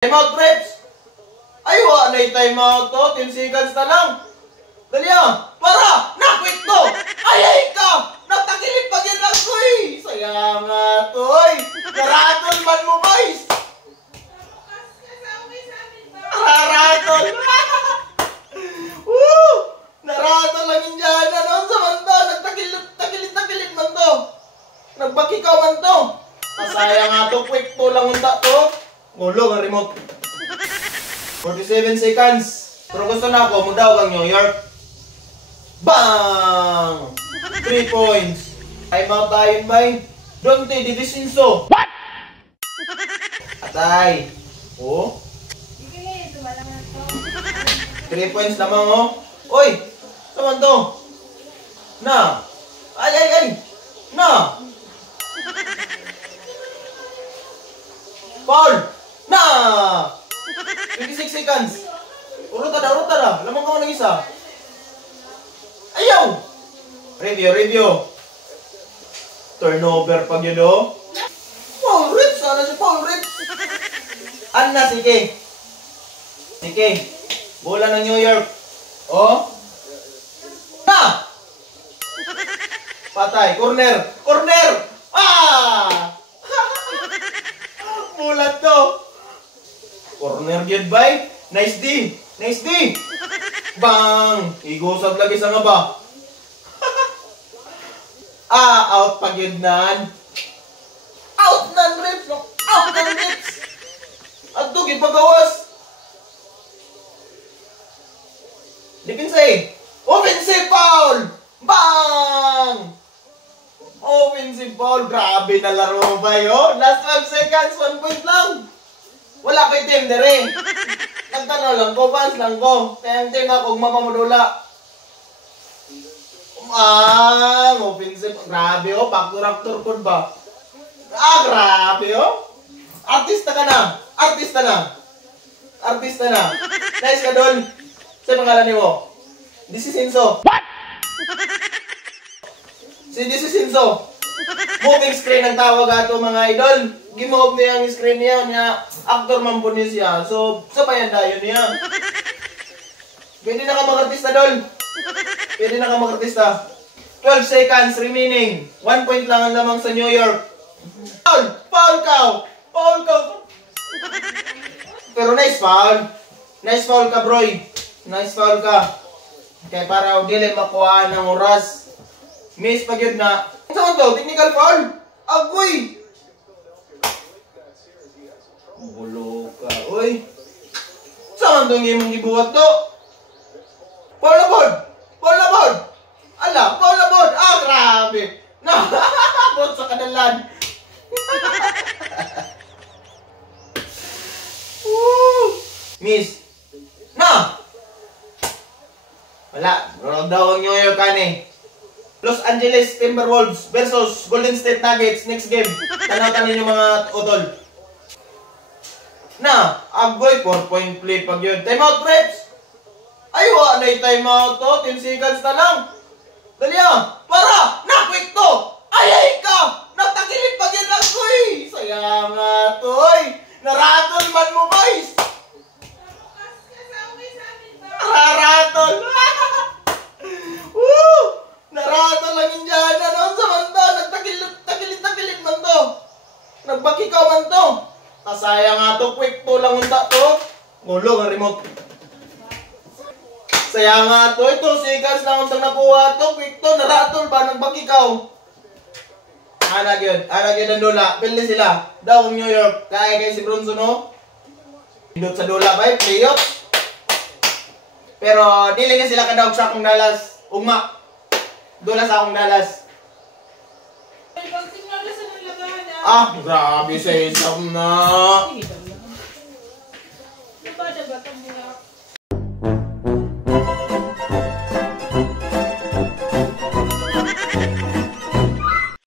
Time out, preps! Ay, wala na yung time out to. 10 seconds na lang. Dali ah! Para! Nakwit to! Ay ka! Natakilip pa yun lang ko eh! Sayang nga to eh! Naratol man mo guys! Naratol! Woo! Naratol lang yung dyan. Ano sa man to? Nagtakilip man to. Nagbakikaw man to. Masayang nga to. Quick to lang unta to. Ngulo ang remote. 47 seconds. Pero gusto na ako, mudaw kang New York. Bang! 3 points. Time out tayo, bay. Dante Di Vicenzo. What? Atay. Oh? 3 points lamang, oh. Oy! Saan to? Na! Ay! Na! Paul! Na! 26 seconds. Uruta na. Lamang ka mo ng isa. Ayaw! Review. Turnover pag yun, oh. Paul Ritz! Sana si Paul Ritz! Anna, sige. Bola ng New York. Oh. Na! Patay. Corner! Ah! Bulat to. Corner yun, bay. Nice D. Bang! Igusag lagi sa nga ba? Out pag yun nan. Out nan, Rips. Out nan, Rips. At ito, gipagawas. Defensive. Offensive foul. Bang! Offensive foul. Grabe na laro ba yun? Last 12 seconds, 1 point lang. Wala kay team na rin. Nagtanaw lang ko, fans lang ko. Team ako, mamamudula. Offensive. Grabe oh, back-to-raptor ko ba? Grabe oh. Artista na. Nice ka doon. Sa'yo pangalan mo? This is Enzo. What? This is Enzo. Moving screen ang tawag ato mga idol. Gimove niya ang screen niya. Actor man po niya siya. So, sa bayan dayon niya. Pwede na ka mag-artista doon. 12 seconds remaining. 1 point lang ang lamang sa New York. Foul ka. Pero nice foul. Nice foul ka, broy. Kaya para dili makuha ng oras. Miss pag yun na. Saan to? Technical foul? Agoy! Bulo ka. Uy! Saan to yung imong gibuhat to? Foul na board! Ala, foul na board! Grabe! Bot sa kanalan. Miss! Na! Wala. Rolag daw ang New York eh. Los Angeles Timberwolves versus Golden State Nuggets next game. Tanaw ninyo mga utol. Na, agoy 4-point play pag yun. Time out, preps! Ay, wala na yung time out to. 10 seconds na lang. Dali ah! Para! Nakwit to! Ay ka! Natakilip pag yun lang ko eh! Sayang nga to eh! Naratol man mo guys! Naratol! Woo! Naratol lang yung dyan. Ano sa man to? Nagtakilip man to. Nagbakikaw man to. Kasaya nga to. Quick to lang unta to. Ngulo ang remote. Saya nga to. Ito, seconds lang untang nakuha to. Quick to. Naratol ba? Nagbakikaw. Anag yun ang dola. Pili sila. Daw ang New York. Kaya si Bronzo no? Hindot sa dola ba? Playoff. Pero dili na sila kadawag sa akong Dallas. Ugma. Dola sa akong Dallas. Grabe sa isang na.